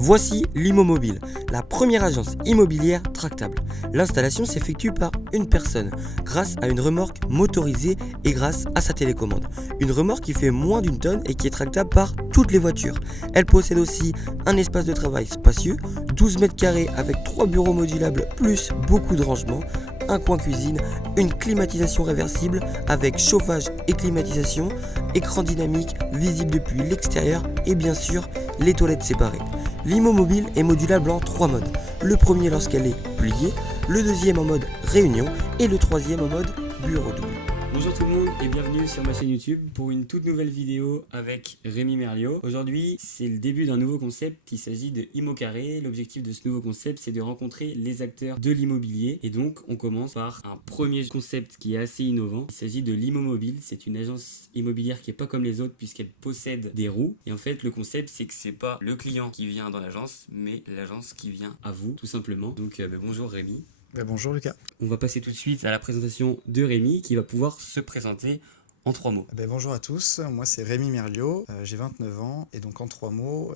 Voici l'Immomobile, la première agence immobilière tractable. L'installation s'effectue par une personne, grâce à une remorque motorisée et grâce à sa télécommande. Une remorque qui fait moins d'une tonne et qui est tractable par toutes les voitures. Elle possède aussi un espace de travail spacieux, 12 mètres carrés avec 3 bureaux modulables plus beaucoup de rangements, un coin cuisine, une climatisation réversible avec chauffage et climatisation, écran dynamique visible depuis l'extérieur et bien sûr les toilettes séparées. L'Immomobile est modulable en 3 modes. Le premier lorsqu'elle est pliée, le deuxième en mode réunion et le troisième en mode bureau double. Bonjour tout le monde et bienvenue sur ma chaîne YouTube pour une toute nouvelle vidéo avec Rémi Merliot. Aujourd'hui, c'est le début d'un nouveau concept, il s'agit de ImmoCarré. L'objectif de ce nouveau concept, c'est de rencontrer les acteurs de l'immobilier. Et donc, on commence par un premier concept qui est assez innovant. Il s'agit de l'Immomobile. C'est une agence immobilière qui n'est pas comme les autres puisqu'elle possède des roues. Et en fait, le concept, c'est que c'est pas le client qui vient dans l'agence, mais l'agence qui vient à vous, tout simplement. Donc, bonjour Rémi. Bonjour Lucas. On va passer tout de suite à la présentation de Rémi qui va pouvoir se présenter en 3 mots. Bonjour à tous, moi c'est Rémi Merliot, j'ai 29 ans et donc en 3 mots,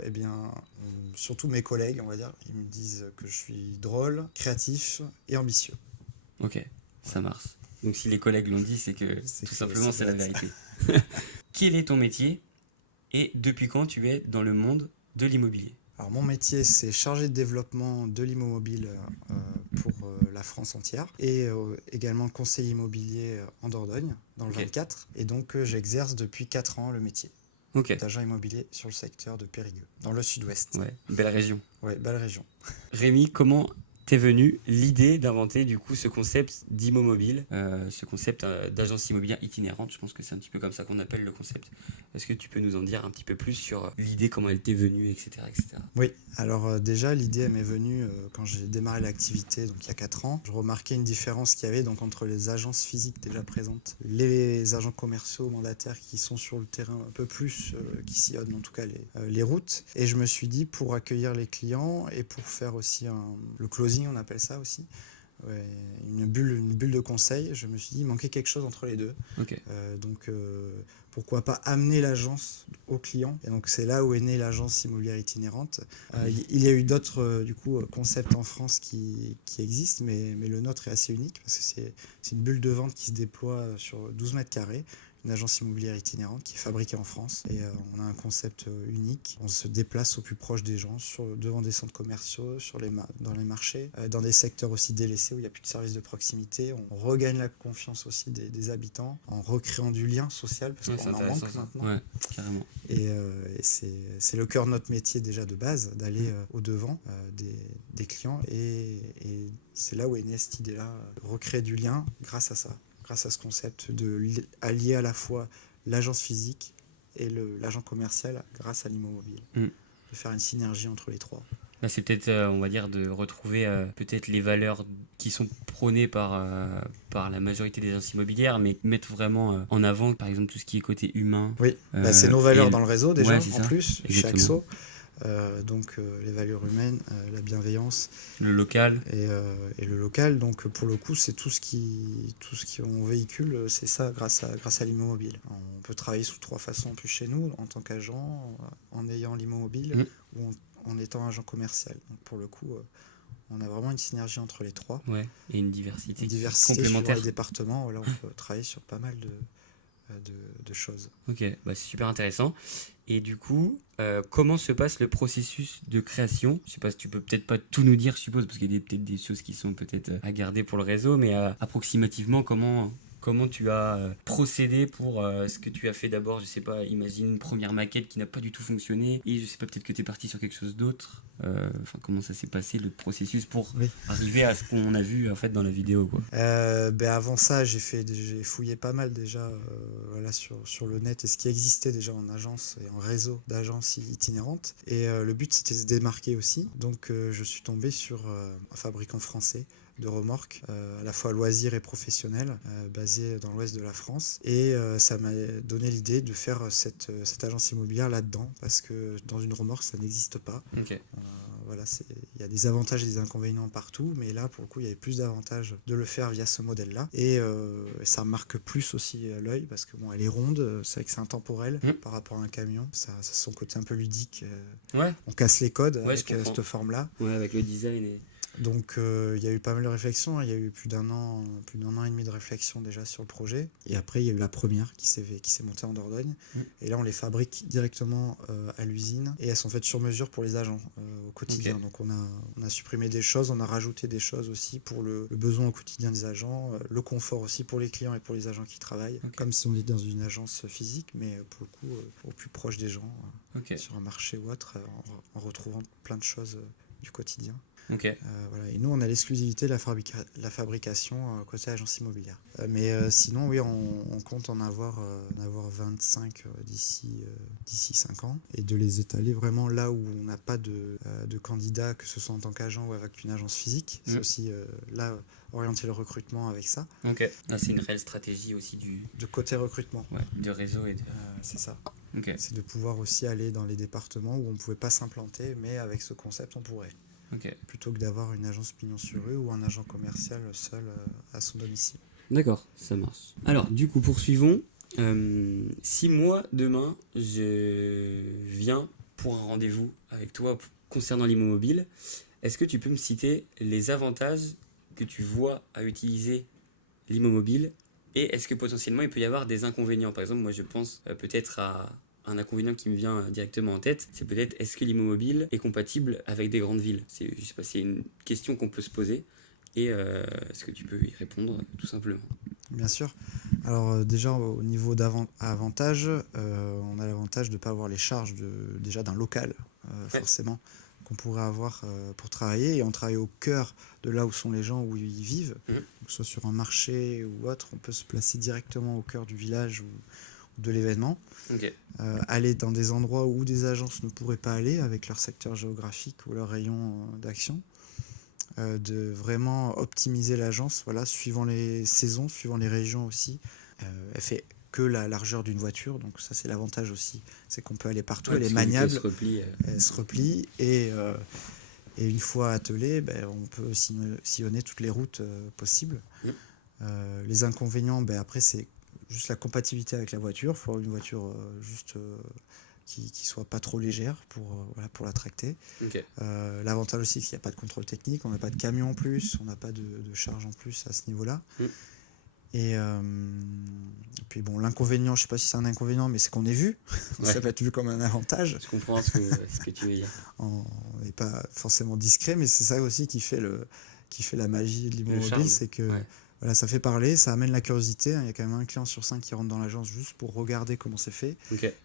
surtout mes collègues on va dire, ils me disent que je suis drôle, créatif et ambitieux. Ok, ça marche. Donc si les collègues l'ont dit, c'est que tout simplement c'est la vérité. Quel est ton métier et depuis quand tu es dans le monde de l'immobilier ? Alors mon métier c'est chargé de développement de l'Immomobile pour la France entière et également conseiller immobilier en Dordogne dans le 24 et donc j'exerce depuis 4 ans le métier d'agent immobilier sur le secteur de Périgueux, dans le sud-ouest. Ouais, belle région. Ouais, belle région. Rémi, comment t'es venue l'idée d'inventer du coup ce concept d'Immomobile, ce concept d'agence immobilière itinérante? Je pense que c'est un petit peu comme ça qu'on appelle le concept. Est-ce que tu peux nous en dire un petit peu plus sur l'idée, comment elle t'est venue, etc. etc. Oui, alors déjà l'idée elle m'est venue quand j'ai démarré l'activité, donc il y a 4 ans. Je remarquais une différence qu'il y avait donc entre les agences physiques déjà présentes, les agents commerciaux mandataires qui sont sur le terrain un peu plus, qui sillonnent en tout cas les routes. Et je me suis dit pour accueillir les clients et pour faire aussi le closing, on appelle ça aussi, une bulle de conseil, je me suis dit il manquait quelque chose entre les deux. Pourquoi pas amener l'agence au client, et donc c'est là où est née l'agence immobilière itinérante. Il y a eu d'autres concepts en France qui existent, mais le nôtre est assez unique parce que c'est une bulle de vente qui se déploie sur 12 mètres carrés, une agence immobilière itinérante qui est fabriquée en France et on a un concept unique. On se déplace au plus proche des gens, devant des centres commerciaux, dans les marchés, dans des secteurs aussi délaissés où il n'y a plus de services de proximité. On regagne la confiance aussi des habitants en recréant du lien social parce qu'on en manque maintenant. Ouais, carrément. Et c'est le cœur de notre métier déjà de base, d'aller au-devant des clients et c'est là où est née cette idée-là, recréer du lien grâce à ça. Grâce à ce concept d'allier à la fois l'agence physique et l'agent commercial grâce à l'Immomobile. De faire une synergie entre les trois. Là, c'est peut-être, on va dire, de retrouver peut-être les valeurs qui sont prônées par la majorité des agences immobilières, mais mettre vraiment en avant, par exemple, tout ce qui est côté humain. Oui, c'est nos valeurs dans le réseau déjà, en plus, chez Axo. Les valeurs humaines, la bienveillance, le local et le local. Donc pour le coup, c'est tout ce qu'on véhicule, c'est ça grâce à l'Immomobile. On peut travailler sous 3 façons en plus chez nous, en tant qu'agent, en ayant l'Immomobile ou en étant agent commercial. Donc pour le coup, on a vraiment une synergie entre les trois. Ouais, et une diversité complémentaire. Sur les départements, là on peut travailler sur pas mal de choses. Ok, c'est super intéressant. Et du coup, comment se passe le processus de création ? Je sais pas si tu peux peut-être pas tout nous dire, je suppose, parce qu'il y a peut-être des choses qui sont peut-être à garder pour le réseau, mais approximativement, comment tu as procédé pour ce que tu as fait d'abord? Je sais pas, imagine une première maquette qui n'a pas du tout fonctionné, et je sais pas, peut-être que tu es parti sur quelque chose d'autre. Comment ça s'est passé, le processus pour arriver à ce qu'on a vu en fait dans la vidéo, quoi. Avant ça, j'ai fouillé pas mal déjà sur le net et ce qui existait déjà en agence et en réseau d'agences itinérantes. Et le but, c'était de se démarquer aussi. Donc, je suis tombé sur un fabricant français de remorques, à la fois loisirs et professionnels, basé dans l'ouest de la France. Et ça m'a donné l'idée de faire cette agence immobilière là-dedans, parce que dans une remorque, ça n'existe pas. voilà, il y a des avantages et des inconvénients partout, mais là, pour le coup, il y avait plus d'avantages de le faire via ce modèle-là. Et ça marque plus aussi à l'œil, parce que bon, elle est ronde, c'est vrai que c'est intemporel par rapport à un camion. Ça a son côté un peu ludique. Ouais. On casse les codes Ouais, avec cette forme-là. Ouais, avec le design. Donc il y a eu pas mal de réflexions, il y a eu plus d'un an et demi de réflexion déjà sur le projet. Et après il y a eu la première qui s'est montée en Dordogne. Et là on les fabrique directement à l'usine et elles sont faites sur mesure pour les agents au quotidien. Donc on a supprimé des choses, on a rajouté des choses aussi pour le besoin au quotidien des agents, le confort aussi pour les clients et pour les agents qui travaillent, comme si on était dans une agence physique, mais pour le coup au plus proche des gens, sur un marché ou autre, en retrouvant plein de choses du quotidien. Voilà. Et nous, on a l'exclusivité de la fabrication côté agence immobilière. Mais sinon, oui, on compte en avoir 25 d'ici 5 ans et de les étaler vraiment là où on n'a pas de candidats, que ce soit en tant qu'agent ou avec une agence physique. C'est aussi là orienter le recrutement avec ça. C'est une réelle stratégie aussi de côté recrutement. De réseau et de... c'est ça. C'est de pouvoir aussi aller dans les départements où on ne pouvait pas s'implanter, mais avec ce concept, on pourrait. Plutôt que d'avoir une agence pignon sur rue ou un agent commercial seul à son domicile. D'accord, ça marche. Alors, du coup, poursuivons. Si moi, demain, je viens pour un rendez-vous avec toi concernant l'immo-mobile, est-ce que tu peux me citer les avantages que tu vois à utiliser l'immo-mobile et est-ce que potentiellement il peut y avoir des inconvénients? Par exemple, moi je pense peut-être à un inconvénient qui me vient directement en tête, c'est peut-être est-ce que l'immo-mobile est compatible avec des grandes villes? Je sais pas, c'est une question qu'on peut se poser et est-ce que tu peux y répondre tout simplement? Bien sûr. Alors déjà au niveau d'avantages, on a l'avantage de ne pas avoir les charges déjà d'un local forcément qu'on pourrait avoir pour travailler et on travaille au cœur de là où sont les gens, où ils vivent, que ce soit sur un marché ou autre, on peut se placer directement au cœur du village ou de l'événement. Aller dans des endroits où des agences ne pourraient pas aller avec leur secteur géographique ou leur rayon d'action, de vraiment optimiser l'agence, suivant les saisons, suivant les régions aussi. Elle fait que la largeur d'une voiture, donc ça c'est l'avantage aussi, c'est qu'on peut aller partout, elle est maniable, elle se replie et une fois attelée, on peut sillonner toutes les routes possibles. Les inconvénients, après c'est juste la compatibilité avec la voiture. Il faut avoir une voiture qui soit pas trop légère pour la tracter. L'avantage aussi, c'est qu'il n'y a pas de contrôle technique, on n'a pas de camion en plus, on n'a pas de charge en plus à ce niveau-là. Et puis bon, l'inconvénient, je ne sais pas si c'est un inconvénient, mais c'est qu'on est vu. Ça peut être vu comme un avantage. Je comprends ce que tu veux dire. On n'est pas forcément discret, mais c'est ça aussi qui fait la magie de l'immo-mobile, c'est que ça fait parler, ça amène la curiosité. Il y a quand même un client sur 5 qui rentre dans l'agence juste pour regarder comment c'est fait.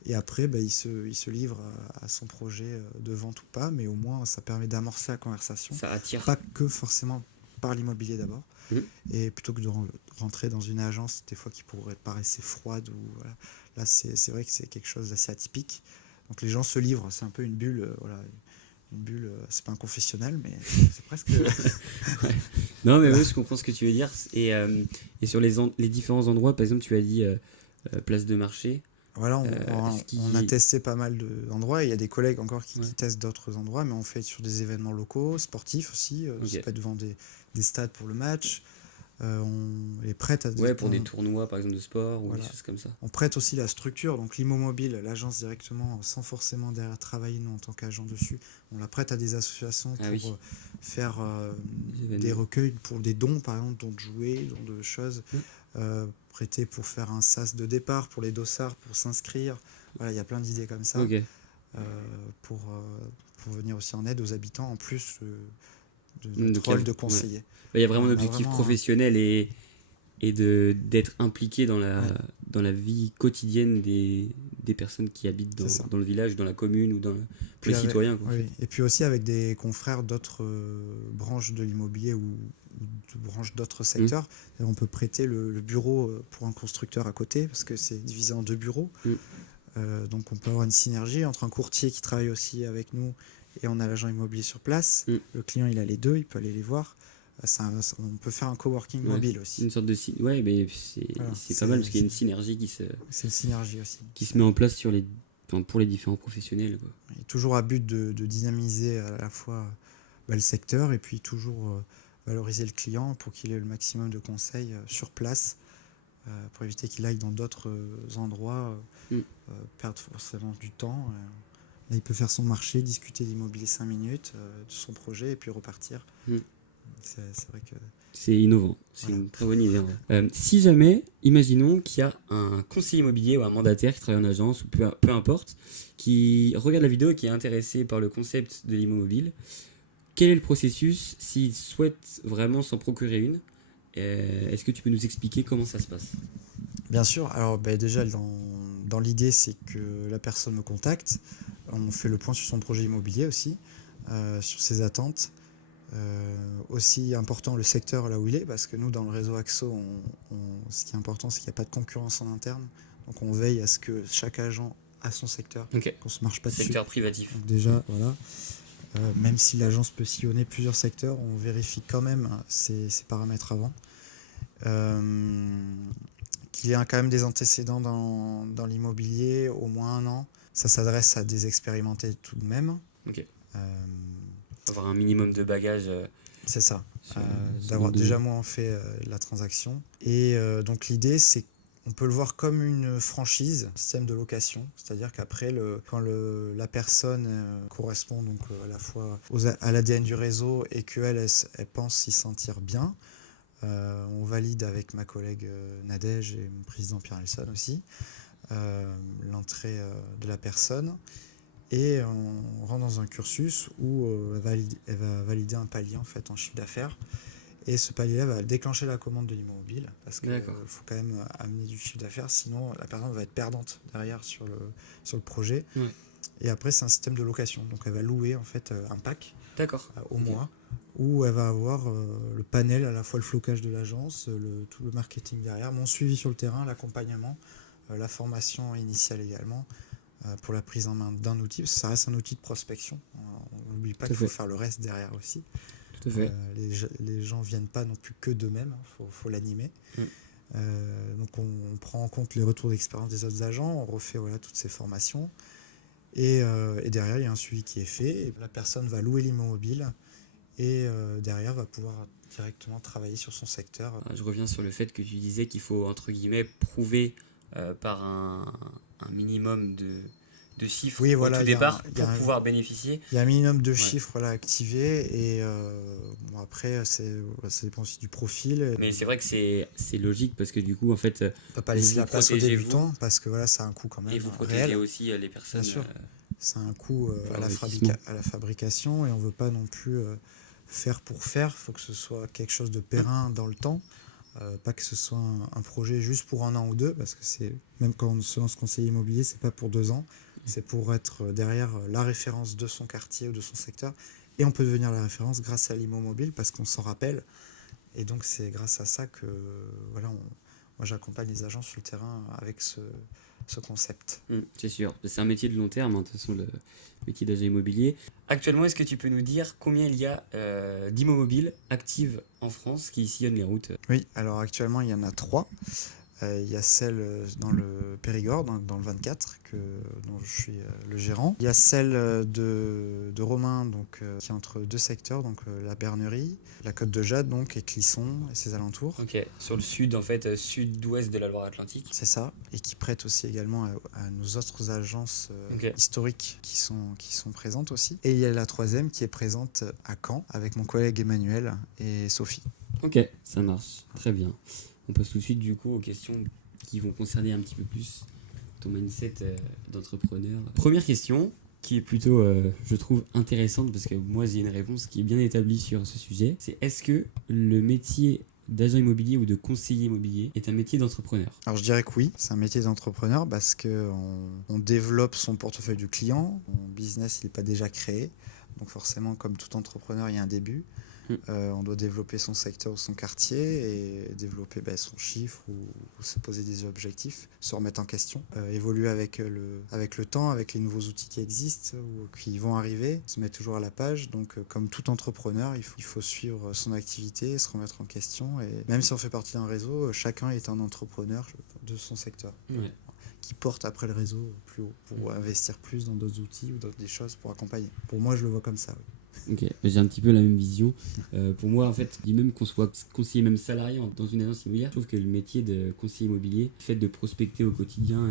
Et après, il se livre à son projet de vente ou pas, mais au moins ça permet d'amorcer la conversation. Ça attire. Pas que forcément par l'immobilier d'abord. Et plutôt que de rentrer dans une agence, des fois qui pourrait paraître froide, là c'est vrai que c'est quelque chose d'assez atypique. Donc les gens se livrent, c'est un peu une bulle. Une bulle, c'est pas un confessionnal, mais c'est presque. Non, mais oui, je comprends ce que tu veux dire. Et sur les différents endroits, par exemple, tu as dit place de marché. Voilà, on a testé pas mal d'endroits. Il y a des collègues encore qui testent d'autres endroits, mais on fait sur des événements locaux, sportifs aussi. Ça peut être devant des stades pour le match. On les prête à pour des tournois par exemple de sport ou des choses comme ça. On prête aussi la structure, donc l'immo-mobile, l'agence directement, sans forcément derrière travailler nous en tant qu'agent dessus. On la prête à des associations pour faire des recueils pour des dons, par exemple, dons de jouets, dons de choses. Prêter pour faire un sas de départ, pour les dossards, pour s'inscrire. Voilà, il y a plein d'idées comme ça pour venir aussi en aide aux habitants, en plus de notre rôle de conseiller. Il y a vraiment un objectif professionnel et d'être impliqué dans la vie quotidienne des personnes qui habitent dans le village, dans la commune ou pour les citoyens. Et puis aussi avec des confrères d'autres branches de l'immobilier ou de branches d'autres secteurs. On peut prêter le bureau pour un constructeur à côté parce que c'est divisé en 2 bureaux. Donc on peut avoir une synergie entre un courtier qui travaille aussi avec nous et on a l'agent immobilier sur place. Le client il a les deux, il peut aller les voir. On peut faire un coworking mobile aussi. Une sorte de mais c'est pas mal parce qu'il y a une synergie c'est une synergie aussi qui se met en place sur les enfin, pour les différents professionnels, quoi. Et toujours à but de dynamiser à la fois le secteur et puis toujours valoriser le client pour qu'il ait le maximum de conseils sur place pour éviter qu'il aille dans d'autres endroits perdre forcément du temps. Là, il peut faire son marché, discuter d'immobilier 5 minutes, de son projet et puis repartir. C'est vrai que... C'est innovant, c'est une très bonne idée. En vrai. Si jamais, imaginons qu'il y a un conseiller immobilier ou un mandataire qui travaille en agence ou peu importe, qui regarde la vidéo et qui est intéressé par le concept de l'immobilier, quel est le processus s'il souhaite vraiment s'en procurer une? Est-ce que tu peux nous expliquer comment ça se passe? Bien sûr, alors déjà dans l'idée c'est que la personne me contacte, on fait le point sur son projet immobilier aussi, sur ses attentes. Aussi important le secteur là où il est, parce que nous dans le réseau Axo, ce qui est important c'est qu'il n'y a pas de concurrence en interne, donc on veille à ce que chaque agent a son secteur, qu'on se marche pas dessus. Secteur privatif. Donc déjà voilà, même si l'agence peut sillonner plusieurs secteurs, on vérifie quand même ces paramètres avant. Qu'il y ait quand même des antécédents dans l'immobilier, au moins 1 an. Ça s'adresse à des expérimentés tout de même. Avoir un minimum de bagages. C'est ça, d'avoir déjà moins fait la transaction. Et donc l'idée, c'est qu'on peut le voir comme une franchise, un système de location. C'est-à-dire qu'après, quand la personne correspond donc, à la fois à l'ADN du réseau et qu'elle elle pense s'y sentir bien, on valide avec ma collègue Nadège et mon président Pierre Nelson aussi l'entrée de la personne. Et on rentre dans un cursus où elle va valider un palier en fait en chiffre d'affaires. Et ce palier-là va déclencher la commande de l'immobilier parce qu'il faut quand même amener du chiffre d'affaires, sinon la personne va être perdante derrière sur le projet. Et après, c'est un système de location. Donc elle va louer en fait un pack au mois où elle va avoir le panel, à la fois le flocage de l'agence, tout le marketing derrière, mon suivi sur le terrain, l'accompagnement, la formation initiale également. Pour la prise en main d'un outil, parce que ça reste un outil de prospection. On n'oublie pas qu'il faut faire le reste derrière aussi. Tout à fait. Les gens ne viennent pas non plus que d'eux-mêmes, faut l'animer. Donc on prend en compte les retours d'expérience des autres agents, on refait toutes ces formations. Et derrière, il y a un suivi qui est fait. Et la personne va louer l'immobilier et derrière va pouvoir directement travailler sur son secteur. Je reviens sur le fait que tu disais qu'il faut, entre guillemets, prouver par un minimum de chiffres au tout départ pour pouvoir bénéficier. Il y a un minimum de chiffres là activés et après ça dépend aussi du profil. Mais c'est vrai que c'est logique parce que du coup en fait on peut pas laisser la place aux débutants parce que ça a un coût quand même. Et vous protégez réel. Aussi les personnes. Bien sûr. C'est un coût à la fabrication et on veut pas non plus faire pour faire. Il faut que ce soit quelque chose de périn dans le temps. Pas que ce soit un projet juste pour 1 an ou 2, parce que même quand on se lance conseiller immobilier, c'est pas pour 2 ans, c'est pour être derrière la référence de son quartier ou de son secteur. Et on peut devenir la référence grâce à l'immo-mobile parce qu'on s'en rappelle. Et donc c'est grâce à ça que moi j'accompagne les agents sur le terrain avec ce concept. C'est sûr, c'est un métier de long terme, de toute façon, le métier d'agent immobilier. Actuellement, est-ce que tu peux nous dire combien il y a d'immobilier actives en France qui sillonnent les routes? Oui, alors actuellement il y en a 3. Il y a celle dans le Périgord, dans le 24, dont je suis le gérant. Il y a celle de Romain, qui est entre 2 secteurs, donc la Bernerie, la Côte de Jade, et Clisson et ses alentours. Ok, sur le sud, en fait, sud-ouest de la Loire-Atlantique. C'est ça, et qui prête aussi également à nos autres agences historiques qui sont présentes aussi. Et il y a la 3e qui est présente à Caen, avec mon collègue Emmanuel et Sophie. Ok, ça marche, très bien. On passe tout de suite du coup aux questions qui vont concerner un petit peu plus ton mindset d'entrepreneur. Première question, qui est plutôt, je trouve, intéressante parce que moi j'ai une réponse qui est bien établie sur ce sujet. C'est est-ce que le métier d'agent immobilier ou de conseiller immobilier est un métier d'entrepreneur? Alors je dirais que oui, c'est un métier d'entrepreneur parce qu'on développe son portefeuille du client, mon business il n'est pas déjà créé, donc forcément comme tout entrepreneur il y a un début. On doit développer son secteur ou son quartier et développer son chiffre ou se poser des objectifs, se remettre en question, évoluer avec le temps, avec les nouveaux outils qui existent ou qui vont arriver, se mettre toujours à la page. Donc comme tout entrepreneur, il faut suivre son activité, se remettre en question. Et même si on fait partie d'un réseau, chacun est un entrepreneur de son secteur. qui porte après le réseau plus haut, pour investir plus dans d'autres outils ou dans des choses pour accompagner. Pour moi, je le vois comme ça. Oui. Ok, j'ai un petit peu la même vision. Pour moi, en fait, je dis même qu'on soit conseiller, même salarié dans une agence immobilière, je trouve que le métier de conseiller immobilier, le fait de prospecter au quotidien,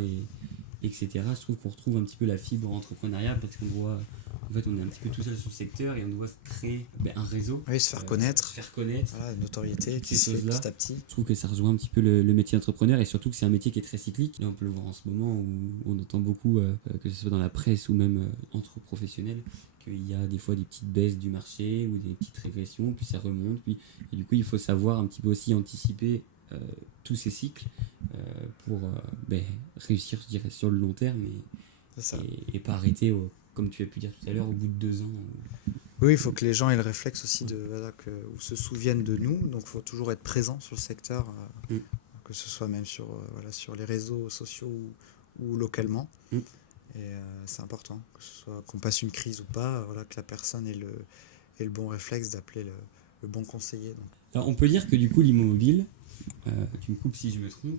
etc., je trouve qu'on retrouve un petit peu la fibre entrepreneuriale parce qu'on doit, en fait, on est un petit peu tout seul sur le secteur et on doit créer un réseau. Oui, se faire connaître. Se faire connaître. Voilà, une notoriété Toutes qui ces se fait choses-là. petit à petit. Je trouve que ça rejoint un petit peu le métier d'entrepreneur et surtout que c'est un métier qui est très cyclique. Là, on peut le voir en ce moment où on entend beaucoup, que ce soit dans la presse ou même entre professionnels, qu'il y a des fois des petites baisses du marché ou des petites régressions, puis ça remonte. Et du coup, il faut savoir un petit peu aussi anticiper tous ces cycles pour réussir, je dirais, sur le long terme C'est ça. et pas arrêter, comme tu as pu dire tout à l'heure, au bout de 2 ans. Oui, il faut que les gens aient le réflexe aussi ou se souviennent de nous. Donc, il faut toujours être présent sur le secteur, que ce soit même sur les réseaux sociaux ou localement. Et c'est important, qu'on passe une crise ou pas, que la personne ait le bon réflexe d'appeler le bon conseiller. Donc. Alors, on peut dire que du coup, l'Immomobile, tu me coupes si je me trompe,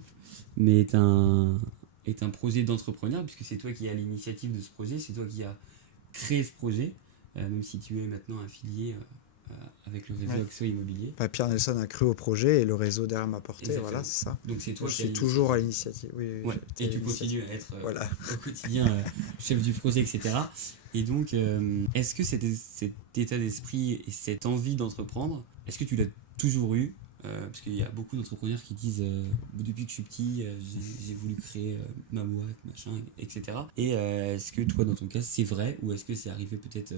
mais est un projet d'entrepreneur, puisque c'est toi qui as l'initiative de ce projet, c'est toi qui as créé ce projet, même si tu es maintenant affilié avec le réseau Axo Immobilier. Pierre Nelson a cru au projet et le réseau derrière m'a porté, Exactement. voilà, c'est ça. Donc c'est toi je qui suis toujours à l'initiative. Oui, ouais. Et tu continues à être au quotidien chef du projet, etc. Et donc, est-ce que cet état d'esprit et cette envie d'entreprendre, est-ce que tu l'as toujours eu parce qu'il y a beaucoup d'entrepreneurs qui disent depuis que je suis petit, j'ai voulu créer ma boîte, machin, etc. Et est-ce que toi, dans ton cas, c'est vrai ou est-ce que c'est arrivé peut-être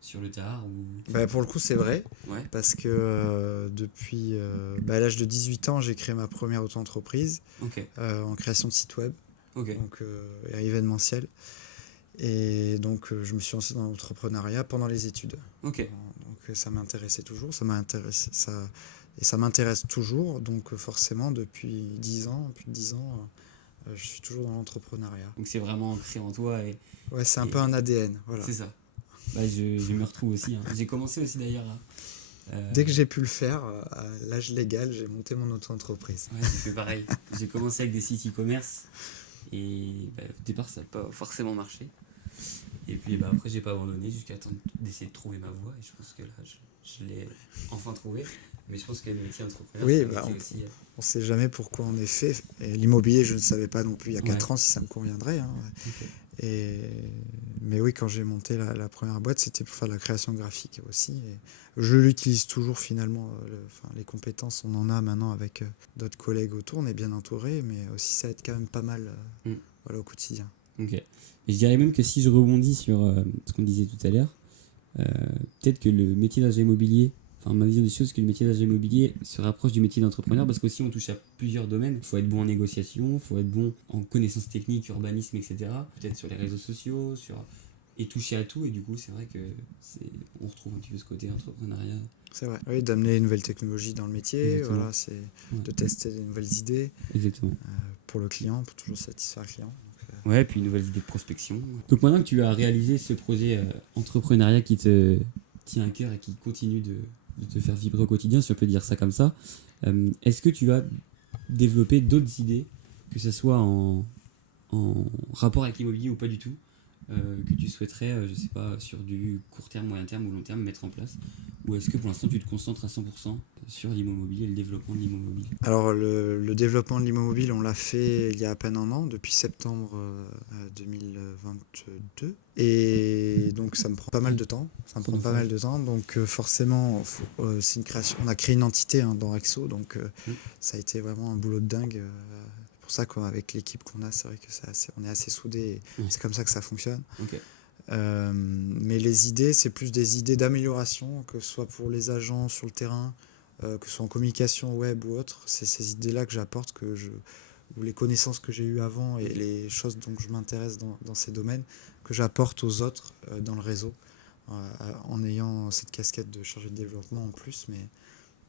sur le tard ou... Pour le coup, c'est vrai. Ouais. Parce que depuis à l'âge de 18 ans, j'ai créé ma première auto-entreprise en création de site web donc, et événementiel. Et donc, je me suis lancé dans l'entrepreneuriat pendant les études. Donc, ça m'intéressait toujours. Et ça m'intéresse toujours. Donc, forcément, depuis plus de 10 ans, je suis toujours dans l'entrepreneuriat. Donc, c'est vraiment ancré en toi. Ouais, c'est un peu un ADN. Voilà. C'est ça. Je me retrouve aussi. J'ai commencé aussi d'ailleurs Dès que j'ai pu le faire, à l'âge légal, j'ai monté mon auto-entreprise. Ouais, j'ai fait pareil. J'ai commencé avec des sites e-commerce et au départ, ça n'a pas forcément marché. Et puis après, j'ai pas abandonné jusqu'à temps d'essayer de trouver ma voie. Et je pense que là, je l'ai enfin trouvé. Mais je pense que le métier d'entrepreneur, c'est aussi... On ne sait jamais pourquoi on est fait. Et l'immobilier, je ne savais pas non plus il y a 4 ans si ça me conviendrait. Hein. Mais oui, quand j'ai monté la première boîte, c'était pour faire de la création graphique aussi. Et je l'utilise toujours finalement. Les compétences, on en a maintenant avec d'autres collègues autour. On est bien entouré, mais aussi ça aide quand même pas mal au quotidien. Ok. Et je dirais même que si je rebondis sur ce qu'on disait tout à l'heure, peut-être que le métier d'agent immobilier, ma vision des choses, c'est que le métier d'agent immobilier se rapproche du métier d'entrepreneur parce qu'aussi on touche à plusieurs domaines. Il faut être bon en négociation, il faut être bon en connaissances techniques, urbanisme, etc. Peut-être sur les réseaux sociaux, et toucher à tout. Et du coup, c'est vrai que on retrouve un petit peu ce côté entrepreneuriat. C'est vrai, oui, d'amener une nouvelle technologie dans le métier, c'est de tester des nouvelles idées. Exactement. Pour le client, pour toujours satisfaire le client. Ouais, puis une nouvelle idée de prospection. Donc maintenant que tu as réalisé ce projet entrepreneuriat qui te tient à cœur et qui continue de te faire vibrer au quotidien, si on peut dire ça comme ça, est-ce que tu as développé d'autres idées, que ce soit en rapport avec l'immobilier ou pas du tout, que tu souhaiterais, je sais pas, sur du court terme, moyen terme ou long terme mettre en place? Ou est-ce que pour l'instant tu te concentres à 100% sur l'immobilier et le développement de l'immobilier? Alors le développement de l'immobilier, on l'a fait il y a à peine un an, depuis septembre 2022. Et donc ça me prend pas mal de temps. Donc forcément, c'est une création. On a créé une entité dans Axo, donc ça a été vraiment un boulot de dingue. Pour ça qu'avec l'équipe qu'on a, c'est vrai que on est assez soudés. C'est comme ça que ça fonctionne. Mais les idées, c'est plus des idées d'amélioration, que ce soit pour les agents sur le terrain, que ce soit en communication web ou autre. C'est ces idées-là que j'apporte, ou les connaissances que j'ai eues avant et les choses dont je m'intéresse dans ces domaines, que j'apporte aux autres dans le réseau, en ayant cette casquette de chargé de développement en plus,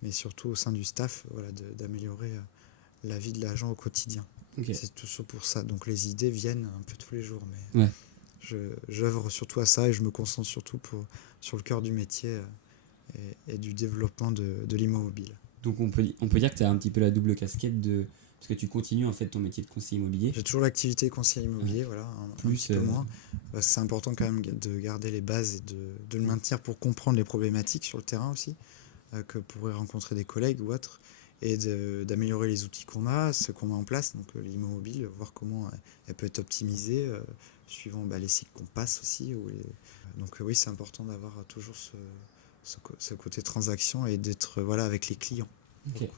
mais surtout au sein du staff, d'améliorer la vie de l'agent au quotidien. C'est tout ça pour ça. Donc les idées viennent un peu tous les jours, mais j'œuvre surtout à ça et je me concentre surtout sur le cœur du métier et du développement de l'immobilier. Donc on peut dire que tu as un petit peu la double casquette de Parce que tu continues en fait ton métier de conseiller immobilier. J'ai toujours l'activité conseiller immobilier, voilà, un Plus, petit peu moins. Parce que c'est important quand même de garder les bases et de le maintenir pour comprendre les problématiques sur le terrain aussi, que pourraient rencontrer des collègues ou autres, et d'améliorer les outils qu'on a, ce qu'on met en place, donc l'immo-mobile, voir comment elle peut être optimisée, suivant les cycles qu'on passe aussi. Donc oui, c'est important d'avoir toujours ce côté transaction et d'être avec les clients. Ok.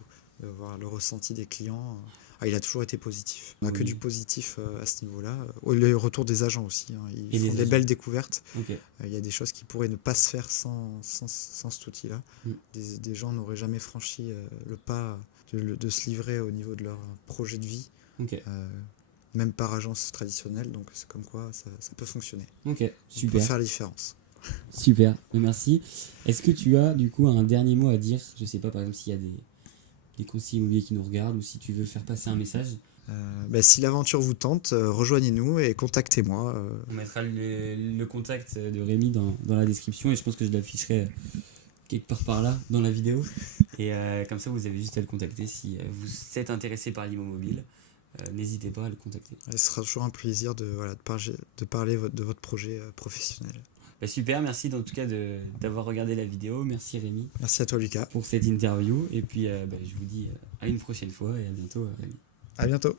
De voir le ressenti des clients. Il a toujours été positif. On n'a que du positif à ce niveau-là. Le retour des agents aussi. Ils font des belles découvertes. Ok. Il y a des choses qui pourraient ne pas se faire sans cet outil-là. Des gens n'auraient jamais franchi le pas de se livrer au niveau de leur projet de vie, Ok. même par agence traditionnelle. Donc c'est comme quoi ça peut fonctionner. Ok, On peut super. faire la différence. Super, merci. Est-ce que tu as du coup un dernier mot à dire? Je sais pas, par exemple, s'il y a des conseillers immobiliers qui nous regardent ou si tu veux faire passer un message. Si l'aventure vous tente, rejoignez-nous et contactez-moi. On mettra le contact de Rémi dans la description et je pense que je l'afficherai quelque part par là dans la vidéo. Et comme ça, vous avez juste à le contacter si vous êtes intéressé par l'immo-mobile. N'hésitez pas à le contacter. Ce sera toujours un plaisir de parler de votre projet professionnel. Super, merci en tout cas d'avoir regardé la vidéo. Merci Rémi. Merci à toi Lucas. Pour cette interview. Et puis je vous dis à une prochaine fois et à bientôt Rémi. À bientôt.